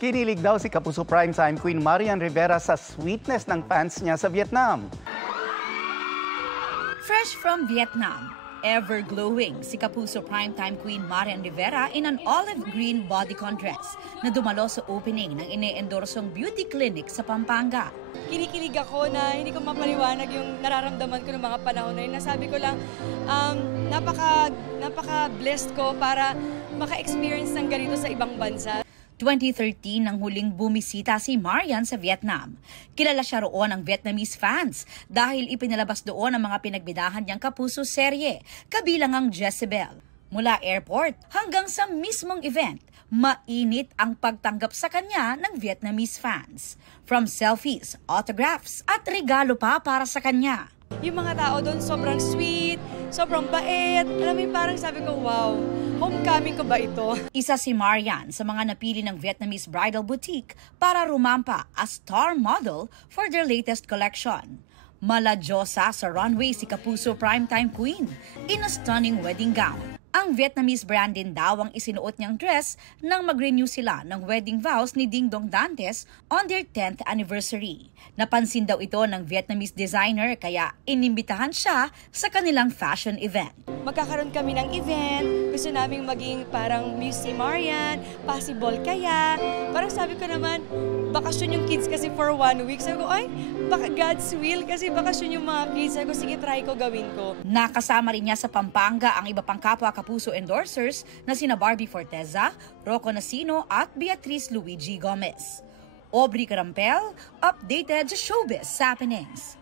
Kinilig daw si Kapuso Primetime Queen Marian Rivera sa sweetness ng fans niya sa Vietnam. Fresh from Vietnam, ever-glowing si Kapuso Primetime Queen Marian Rivera in an olive green bodycon dress na dumalo sa opening ng ine-endorsong beauty clinic sa Pampanga. Kinikilig ako na hindi ko mapaliwanag yung nararamdaman ko ng mga panahon na yun. Nasabi ko lang, napaka-blessed ko para maka-experience ng ganito sa ibang bansa. 2013 nang huling bumisita si Marian sa Vietnam. Kilala siya roon ng Vietnamese fans dahil ipinalabas doon ang mga pinagbidahan niyang kapuso serye, kabilang ang Jezebel. Mula airport hanggang sa mismong event, mainit ang pagtanggap sa kanya ng Vietnamese fans. From selfies, autographs at regalo pa para sa kanya. Yung mga tao doon sobrang sweet, sobrang bait. Alam mo yung parang sabi ko, wow, homecoming ko ba ito? Isa si Marian sa mga napili ng Vietnamese bridal boutique para rumampa as star model for their latest collection. Maladyosa sa runway si Kapuso Primetime Queen in a stunning wedding gown. Ang Vietnamese brand din daw ang isinuot niyang dress nang mag-renew sila ng wedding vows ni Ding Dong Dantes on their 10th anniversary. Napansin daw ito ng Vietnamese designer kaya inimbitahan siya sa kanilang fashion event. Magkakaroon kami ng event, gusto naming maging parang Muse si Marian, possible kaya. Parang sabi ko naman, bakasyon yung kids kasi for 1 week. Sabi ko, ay, baka God's will kasi bakasyon yung mga kids. Sabi ko, sige, try ko, gawin ko. Nakasama rin niya sa Pampanga ang iba pang kapwa Kapuso endorsers na sina Barbie Forteza, Rocco Nacino at Beatrice Luigi Gomez. Aubrey Carampel, updated sa Showbiz Happenings.